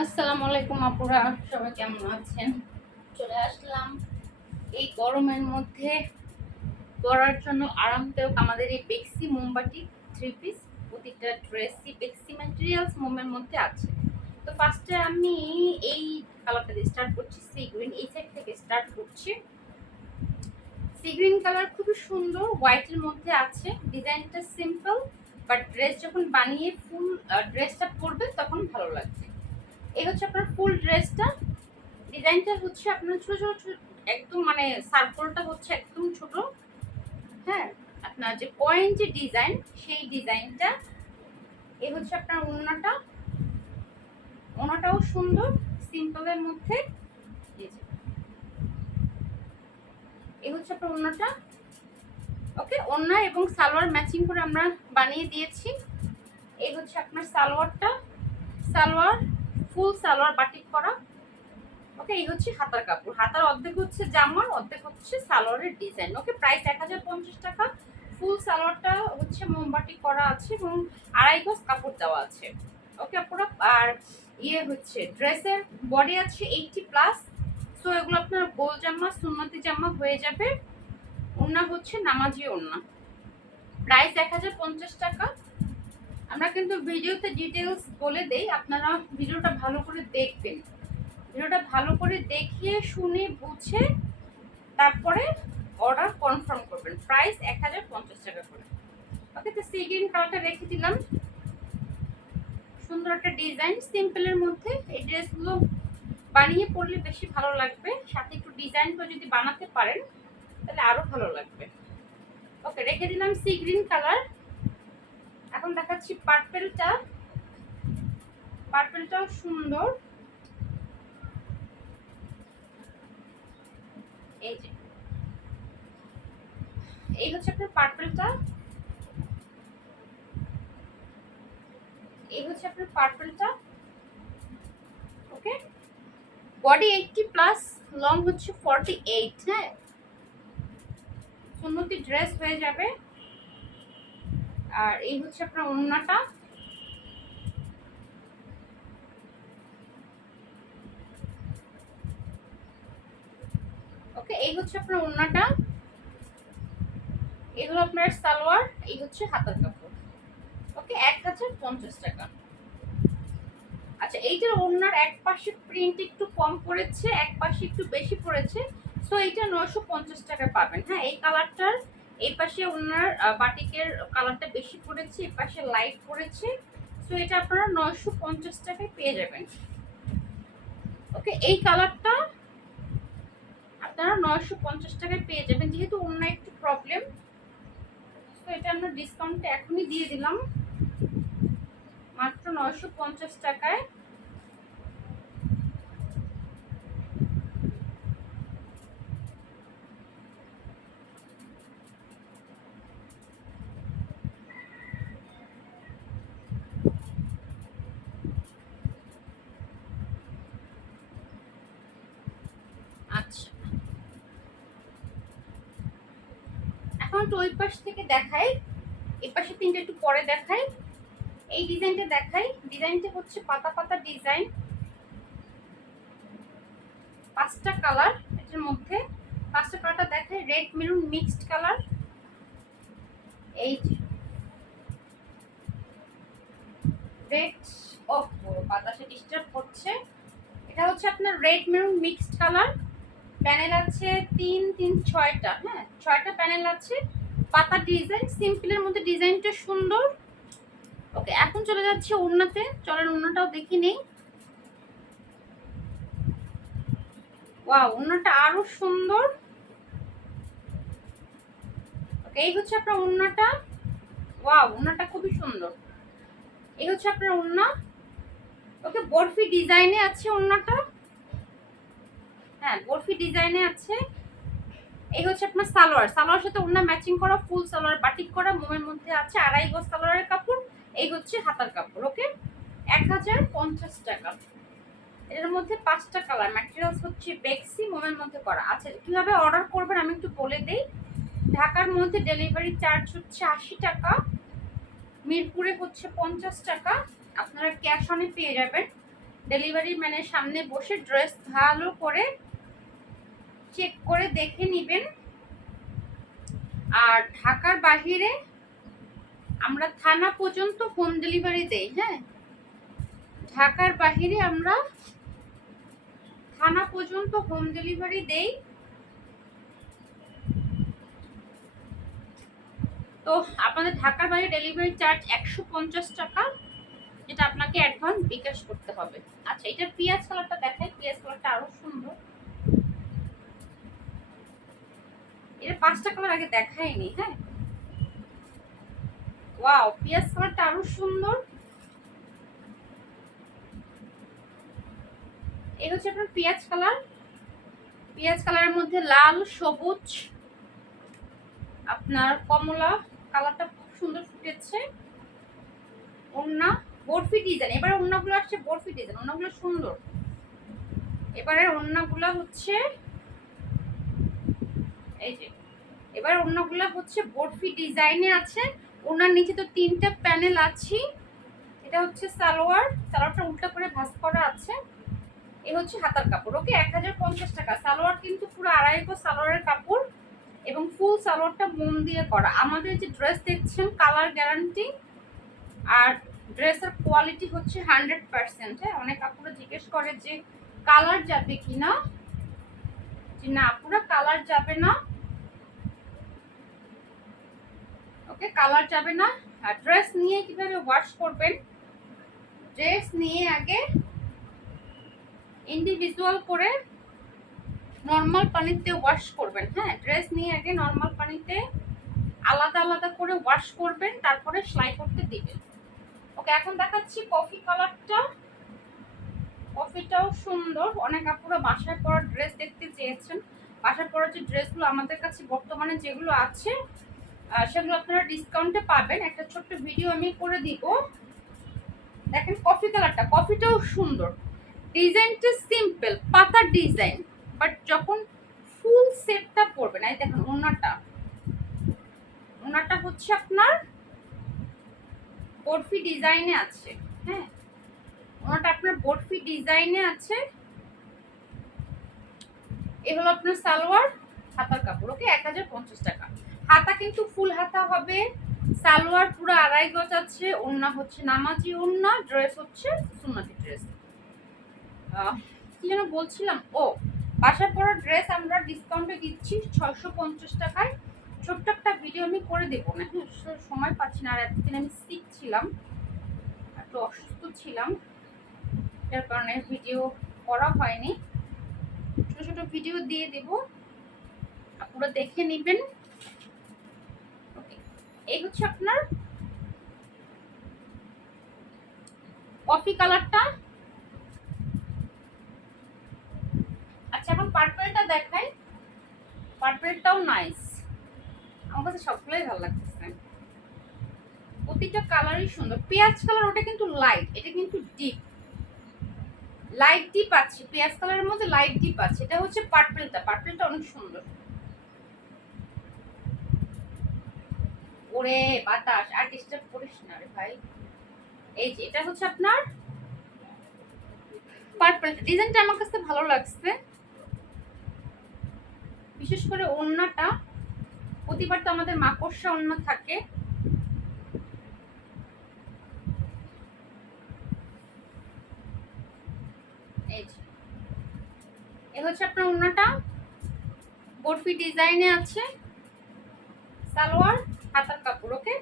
আসসালামু আলাইকুম আপুরা, সবাই কেমন আছেন? চলে আসলাম। এই গরমের মধ্যে পরার জন্য আরামদায়ক আমাদের এই বেক্সি মোমবাতি থ্রি পিস প্রতিটা ড্রেসই বেক্সি ম্যাটেরিয়ালস মোমের মধ্যে আছে। তো ফার্স্টে আমি এই কালারটা দিয়ে স্টার্ট করছি সি গ্রিন এই সাইড থেকে স্টার্ট করছি। সি গ্রিন কালার খুবই সুন্দর হোয়াইটের মধ্যে আছে। ডিজাইনটা সিম্পল বাট ড্রেস যখন বানিয়ে ফুল ড্রেসটা পরবে এই হচ্ছে আপনার ফুল ড্রেসটা ডিজাইনটা হচ্ছে আপনার ছোট ছোট একদম মানে সার্কলটা হচ্ছে একদম ছোট। হ্যাঁ আপনার যে পয়েন্ট যে ডিজাইন সেই ডিজাইনটা এই হচ্ছে আপনার ওড়নাটা। ওড়নাটাও সুন্দর সিম্পলের মধ্যে। এই হচ্ছে আপনার ওড়নাটা। ওকে ওড়না এবং সালোয়ার ম্যাচিং করে আমরা বানিয়ে দিয়েছি। এই হচ্ছে আপনার সালোয়ারটা। সালোয়ার ফুল সালোয়ার বাটিক করা। ওকে এই হচ্ছে হাতার কাপড়। হাতার অর্ধেক হচ্ছে জামার অর্ধেক হচ্ছে সালোয়ারের ডিজাইন ওকে প্রাইস এক হাজার পঞ্চাশ টাকা। ফুল সালোয়ারটা হচ্ছে মোমবাটি করা আছে এবং আড়াই গজ কাপড় দেওয়া আছে। ওকে পুরো আর ইয়ে হচ্ছে ড্রেসের বডি আছে এইটটি প্লাস সো এগুলো আপনার গোল জামা, সুন্নতি জামা হয়ে যাবে। ওড়না হচ্ছে নামাজি ওড়না। প্রাইস এক হাজার পঞ্চাশ টাকা। আমরা কিন্তু ভিডিওতে ডিটেলস বলে দেই, আপনারা ভিডিওটা ভালো করে দেখবেন। ভিডিওটা ভালো করে দেখিয়ে, শুনে, বুঝে, তারপরে অর্ডার কনফার্ম করবেন। প্রাইস এক হাজার পঞ্চাশ টাকা করে। ওকে তো সি গ্রিন কালারটা রেখে দিলাম। সুন্দর একটা ডিজাইন সিম্পলের মধ্যে এই ড্রেসগুলো বানিয়ে পরলে বেশি ভালো লাগবে। সাথে একটু ডিজাইন করে যদি বানাতে পারেন, তাহলে আরও ভালো লাগবে। ওকে রেখে দিলাম সি গ্রিন কালার এখন দেখাচ্ছি পার্পেলটা পার্পেলটাও সুন্দর। এই যে। এই হচ্ছে আপনার পার্পেলটা এই হচ্ছে আপনার পার্পেলটা okay body eighty plus long হচ্ছে ফর্টি এইট হ্যাঁ? সুন্নতি ড্রেস হয়ে যাবে। আর এই হচ্ছে আপনার ওড়নাটা। ওকে এই হচ্ছে আপনার ওড়নাটা। এগুলো আপনার সালোয়ার, এই হচ্ছে হাতার কাপড়। ওকে এক হাজার পঞ্চাশ টাকা। আচ্ছা এইটার ওড়নার এক পাশে প্রিন্ট একটু কম পড়েছে, এক পাশে একটু বেশি পড়েছে। সো এইটা নয়শো পঞ্চাশ টাকা পাবেন। হ্যাঁ এই কালারটার এই পাশে ওনার বাটিকের কালারটা বেশি পড়েছে, এই পাশে লাইট পড়েছে। সো এটা আপনারা নয়শো পঞ্চাশ টাকায় পেয়ে যাবেন। ওকে এই কালারটা আপনারা নয়শো পঞ্চাশ টাকায় পেয়ে যাবেন। যেহেতু অন্য একটু প্রবলেম তো এটা আমরা ডিসকাউন্টটা এখনই দিয়ে দিলাম। মাত্র নয়শো পঞ্চাশ টাকায় আচ্ছা এখন একটু ওই পাশ থেকে দেখাই এই পাশে তিনটে একটু পরে দেখাই। এই ডিজাইনটা দেখাই। ডিজাইনটা হচ্ছে পাতা পাতা ডিজাইন। পাঁচটা কালার এটার মধ্যে। পাঁচটা কালারটা দেখাই, রেড, মেরুন, মিক্সড কালার। এই রেড, ও, বাতাসে ডিস্টার্ব করছে। এটা হচ্ছে আপনার red, maroon, mixed colour. Panel আছে তিন তিন, ছয়টা হ্যাঁ ছয়টা প্যানেল আছে। পাতা ডিজাইন, সিম্পলের মধ্যে ডিজাইনটা সুন্দর। ওকে, এখন চলে যাচ্ছে ওড়নাতে। চলেন, ওড়নাটাও দেখি নেই। ওয়াও, ওড়নাটা আরও সুন্দর। ওকে, এই হচ্ছে আপনার ওড়নাটা। ওয়াও, ওড়নাটা খুবই সুন্দর। এই হচ্ছে আপনার ওড়না। ওকে, বরফি ডিজাইনে আছে ওড়নাটা। হ্যাঁ বরফি ডিজাইনে আছে। এই হচ্ছে আপনার সালোয়ার। সালোয়ার সাথে ওড়না ম্যাচিং করা ফুল সালোয়ার বাটিক করা, মোমের মধ্যে আছে আড়াই গজ সালোয়ারের কাপড়, এই হচ্ছে হাতার কাপড় ওকে এক হাজার পঞ্চাশ টাকা। এর মধ্যে পাঁচটা কালার ম্যাটেরিয়ালস হচ্ছে বেক্সি, মোমের মধ্যে করা। আচ্ছা কীভাবে অর্ডার করবেন আমি একটু বলে দেই। ঢাকার মধ্যে ডেলিভারি চার্জ হচ্ছে আশি টাকা, মিরপুরে হচ্ছে পঞ্চাশ টাকা। আপনারা ক্যাশ অনে পেয়ে যাবেন। ডেলিভারি মানে সামনে বসে ড্রেস ভালো করে চেক করে দেখে নেবেন। আর ঢাকার বাহিরে আমরা থানা পর্যন্ত হোম ডেলিভারি দেই হ্যাঁ? ঢাকার বাহিরে আমরা থানা পর্যন্ত হোম ডেলিভারি দেই। তো আপনাদের ঢাকার বাইরে ডেলিভারি চার্জ একশো পঞ্চাশ টাকা, যেটা আপনাকে অ্যাডভান্স বিকাশ করতে হবে। আচ্ছা এটা পিঁয়াজ কালারটা দেখাই, পিঁয়াজ কালারটা আরও সুন্দর। এটা পাঁচটা কালার আগে দেখাইনি হ্যাঁ? ওয়াও পিঁয়াজ কালারটা আরও সুন্দর। এই হচ্ছে আপনার পেঁয়াজ কালার পেঁয়াজ কালারের মধ্যে লাল, সবুজ, আপনার কমলা কালারটা খুব সুন্দর ফুটেছে। ওড়না, বরফি ডিজাইন এবারে ওড়নাগুলো আসছে বরফি ডিজাইন ওড়নাগুলো সুন্দর। এবারে ওড়নাগুলো হচ্ছে এই যে। এবার ওড়নাগুলো হচ্ছে বরফি ডিজাইনে আছে। ওনার নিচে তো তিনটা প্যানেল আছে। এটা হচ্ছে সালোয়ার। সালোয়ারটা উল্টা করে ভাঁজ করা আছে। এই হচ্ছে হাতার কাপড়। ওকে, এক হাজার পঞ্চাশ টাকা। সালোয়ার কিন্তু পুরো আড়াই গো সালোয়ারের কাপড় এবং ফুল সালোয়ারটা মন দিয়ে করা। আমাদের যে ড্রেস দেখছেন, কালার গ্যারান্টি। আর ড্রেসের কোয়ালিটি হচ্ছে হান্ড্রেড পার্সেন্ট। হ্যাঁ অনেক আপুরা জিজ্ঞেস করে যে কালার যাবে কি না যে না, পুরো কালার যাবে না। ওকে কালার যাবে না। আর ড্রেস নিয়ে কীভাবে ওয়াশ করবেন? ড্রেস নিয়ে আগে ইন্ডিভিজুয়াল করে নর্মাল পানিতে ওয়াশ করবেন হ্যাঁ? ড্রেস নিয়ে আগে নর্মাল পানিতে আলাদা আলাদা করে ওয়াশ করবেন, তারপরে সেলাই করতে দিবেন। ওকে, এখন দেখাচ্ছি কফি কালারটা কফিটাও সুন্দর। অনেক আপুরা বাসায় পরা ড্রেস দেখতে চেয়েছেন। বাসায় পরা যে ড্রেসগুলো আমাদের কাছে বর্তমানে যেগুলো আছে সেগুলো আপনারা ডিসকাউন্টে পাবেন। একটা ছোট্ট ভিডিও আমি করে দিব। দেখেন কফি কালারটা কফিটাও সুন্দর। ডিজাইনটা সিম্পল পাতার ডিজাইন বাট যখন ফুল সেটটা পড়বেন এই দেখেন ওনাটা। ওনাটা হচ্ছে আপনার বরফি ডিজাইনে আছে হ্যাঁ? ওনাটা আপনার বরফি ডিজাইনে আছে। এগুলো আপনার সালোয়ার, হাতার কাপড়, ওকে? এক হাজার পঞ্চাশ টাকা। হাতা কিন্তু ফুল হাতা হবে। সালোয়ার পুরো আড়াই গজ আছে ওড়না হচ্ছে নামাজি ওড়না ড্রেস হচ্ছে সুন্নাতি ড্রেস কি যেন বলছিলাম? ও বাসার পরা ড্রেস আমরা ডিসকাউন্টে দিচ্ছি ছয়শো পঞ্চাশ টাকায়। ছোট্ট একটা ভিডিও আমি করে দেবো। না হ্যাঁ সময় পাচ্ছি না, আর এতদিন আমি শিখ ছিলাম, একটু অসুস্থ ছিলাম। যার কারণে ভিডিও করা হয়নি। ছোটো ছোটো ভিডিও দিয়ে দেবো। আপনারা দেখে নেবেন। এই হচ্ছে আপনার কফি কালারটা আচ্ছা এখন পার্পেলটা দেখাই। পার্পেলটাও নাইস আমার কাছে সবগুলোই ভালো লাগতেছে। প্রতিটা কালারই সুন্দর। পেঁয়াজ কালার ওটা কিন্তু লাইট এটা কিন্তু ডিপ লাইট ডিপ আছে। পেঁয়াজ কালারের মধ্যে লাইট ডিপ আছে। এটা হচ্ছে পার্পেলটা পার্পেলটা অনেক সুন্দর। ওরে বাতাস, আর ডিস্টার্ব করিস না রে ভাই। এই যে, এটা হচ্ছে আপনার পার্পল ডিজাইনটা আমার কাছে ভালো লাগছে। বিশেষ করে ওড়নাটা। প্রতিবার তো আমাদের মাকড়সা ওড়না থাকে। এ হচ্ছে আপনার ওড়নাটা। বরফি ডিজাইনে আছে। সালোয়ার। হাতার কাপড়, ওকে?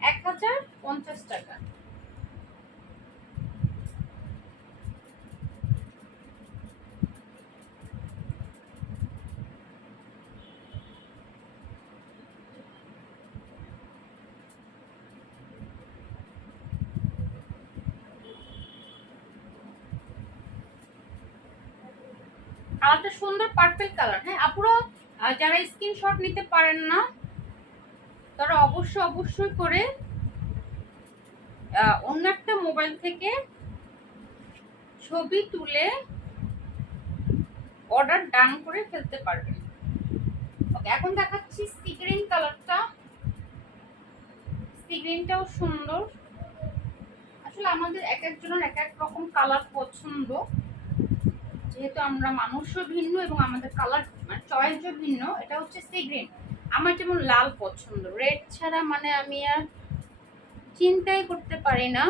এক হাজার পঞ্চাশ টাকা। কালারটা সুন্দর পার্পেল কালার হ্যাঁ? আপুরা যারা স্ক্রিনশট নিতে পারেন না তারা অবশ্য অবশ্যই করে অন্য একটা মোবাইল থেকে ছবি তুলে অর্ডার ডান করে ফেলতে পারবেন এখন দেখাচ্ছি সিগ্রিন কালারটা সিগ্রিনটাও সুন্দর। আসলে আমাদের এক একজনের এক এক রকম কালার পছন্দ। যেহেতু আমরা মানুষও ভিন্ন এবং আমাদের কালার মানে চয়েসও ভিন্ন, এটা হচ্ছে সি গ্রিন আমার যেমন লাল পছন্দ। রেড ছাড়া মানে আমি আর চিন্তাই করতে পারি না।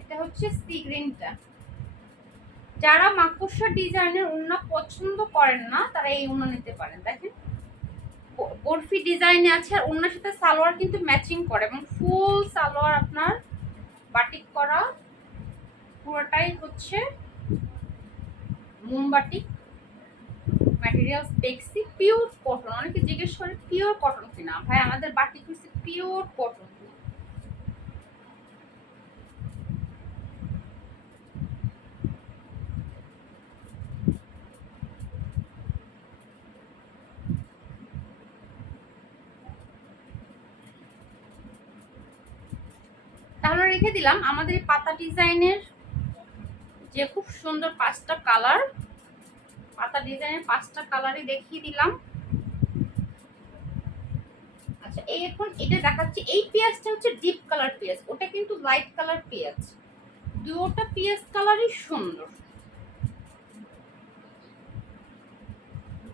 এটা হচ্ছে সি গ্রিনটা যারা মাকড়সা ডিজাইনের ওড়না পছন্দ করেন না, তারা এই ওড়না নিতে পারেন। দেখেন বরফি ডিজাইনে আছে আর ওড়নার সাথে সালোয়ার কিন্তু ম্যাচিং করে এবং ফুল সালোয়ার আপনার বাটিক করা, পুরোটাই হচ্ছে মোমবাটিক ম্যাটেরিয়ালস দেখছি পিওর কটন অনেকে জিজ্ঞেস করে পিওর কটন কিনা? ভাই, আমাদের বাটি হচ্ছে পিওর কটন তাহলে রেখে দিলাম, আমাদের পাতা ডিজাইনের যে খুব সুন্দর পাঁচটা কালার পাতা ডিজাইনের পাঁচটা কালারই দেখিয়ে দিলাম। আচ্ছা এই এখন এটা দেখাচ্ছি। এই পেঁয়াজটা হচ্ছে ডিপ কালার পেঁয়াজ। ওটা কিন্তু লাইট কালার পেঁয়াজ। দুটোটা পেঁয়াজ কালারই সুন্দর।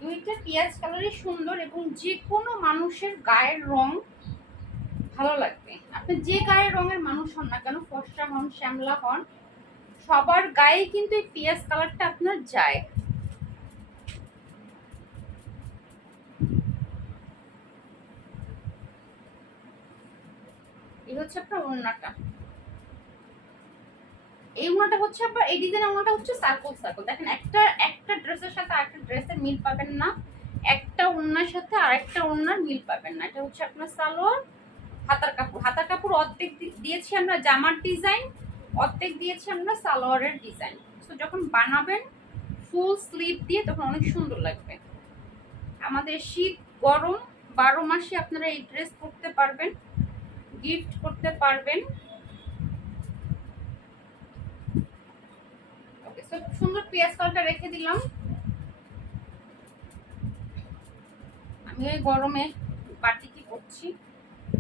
দুইটা পেঁয়াজ কালারই সুন্দর এবং যে কোনো মানুষের গায়ের রং ভালো লাগবে। আপনি যে গায়ের রঙের মানুষ হন না কেন, ফর্সা হন, শ্যামলা হন, সবার গায়ে কিন্তু এই পেঁয়াজ কালারটা আপনার যায়। হচ্ছে আপনার ওড়নাটা। এই ওড়নাটা হচ্ছে আপনার, এই ডিজাইনের ওড়নাটা হচ্ছে সার্কল সার্কল দেখেন, একটা একটা ড্রেসের সাথে আরেকটা ড্রেসের মিল পাবেন না। একটা ওড়নার সাথে আরেকটা ওড়নার মিল পাবেন না। এটা হচ্ছে আপনার সালোয়ার, হাতার কাপড়। হাতার কাপড় অর্ধেক দিয়েছি আমরা জামার ডিজাইন অর্ধেক দিয়েছি আমরা সালোয়ারের ডিজাইন তো যখন বানাবেন ফুল স্লিভ দিয়ে তখন অনেক সুন্দর লাগবে। আমাদের শীত গরম বারো মাসে আপনারা এই ড্রেস পরতে পারবেন। গিফট করতে পারবেন। ওকে সো সুন্দর পেঁয়াজ কালটা রেখে দিলাম। আমি ওই গরমে বাটিকি করছি?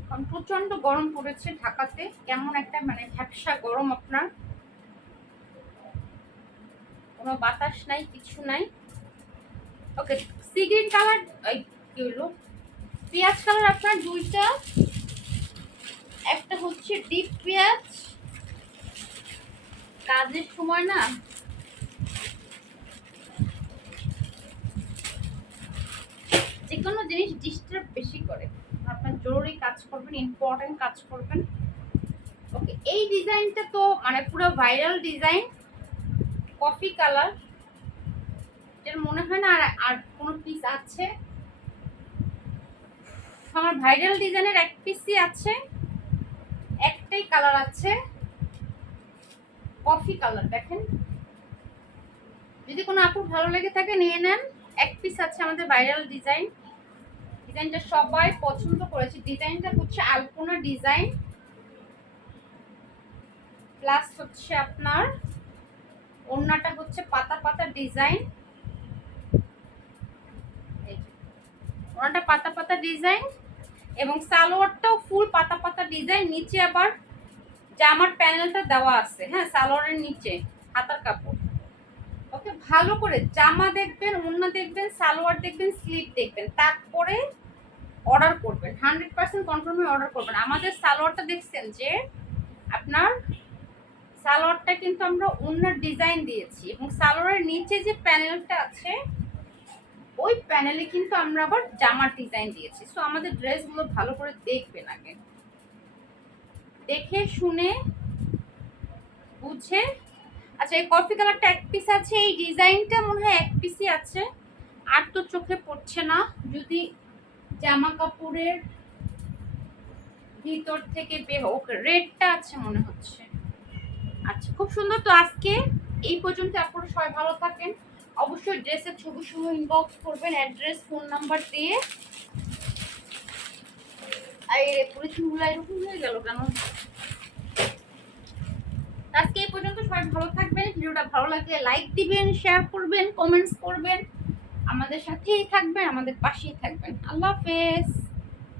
কারণ প্রচণ্ড গরম পড়েছে ঢাকাতে। কেমন একটা মানে ভ্যাপসা গরম আপনার। কোনো বাতাস নাই, কিছু নাই। ওকে সি গ্রিন কালার এই কি হলো? পেঁয়াজ কালার আপনার দুইটা একটা হচ্ছে ডিপ পেঁয়াজ। কাজের সময় না যে কোনো জিনিস ডিস্টার্ব বেশি করে। আপনার জরুরি কাজ করবেন ইম্পর্টেন্ট কাজ করবেন। ওকে এই ডিজাইনটা তো মানে পুরো ভাইরাল ডিজাইন কফি কালারের মনে হয় না আর আর কোনো পিস আছে? আমার ভাইরাল ডিজাইনের এক পিসই আছে। একটাই কালার আছে কফি কালার দেখেন। যদি কোনো আপু ভালো লেগে থাকে, নিয়ে নেন। এক পিস আছে আমাদের ভাইরাল ডিজাইন ডিজাইনটা সবাই পছন্দ করেছে। ডিজাইনটা হচ্ছে আলপনা ডিজাইন প্লাস হচ্ছে আপনার, ওড়নাটা হচ্ছে পাতা পাতা ডিজাইন ওড়নাটা পাতা পাতা ডিজাইন এবং সালোয়ারটাও ফুল পাতা পাতা ডিজাইন নিচে আবার জামার প্যানেলটা দেওয়া আছে। হ্যাঁ সালোয়ারের নিচে, হাতার কাপড়। ওকে, ভালো করে জামা দেখবেন, ওড়না দেখবেন, সালোয়ার দেখবেন, স্লিপ দেখবেন। তারপরে অর্ডার করবেন। হান্ড্রেড পার্সেন্ট কনফার্মে অর্ডার করবেন। আমাদের সালোয়ারটা দেখছেন যে, আপনার সালোয়ারটা কিন্তু আমরা ওড়নার ডিজাইন দিয়েছি এবং সালোয়ারের নিচে যে প্যানেলটা আছে ওই প্যানেলে কিন্তু আমরা আবার জামার ডিজাইন দিয়েছি। সো আমাদের ড্রেসগুলো ভালো করে দেখবেন আগে। দেখে, শুনে, বুঝে। আচ্ছা এই কফি কালারটা এক পিস আছে, এই ডিজাইনটা মনে হয় এক পিসই আছে। আর তো চোখে পড়ছে না। যদি জামা কাপড়ের ভিতর থেকে বের ওকে রেডটা আছে মনে হচ্ছে। আচ্ছা খুব সুন্দর। তো আজকে এই পর্যন্ত আপনারা সবাই ভালো থাকেন। অবশ্যই ড্রেসের ছবি সহ ইনবক্স করবেন অ্যাড্রেস ফোন নাম্বার দিয়ে। আর এই পরিচয়গুলো এরকম হয়ে গেল কেন? আজকে এই পর্যন্ত সবাই ভালো থাকবেন, ভিডিওটা ভালো লাগলে লাইক দিবেন শেয়ার করবেন কমেন্টস করবেন। আমাদের সাথেই থাকবেন, আমাদের পাশেই থাকবেন। আল্লাহ হাফেজ।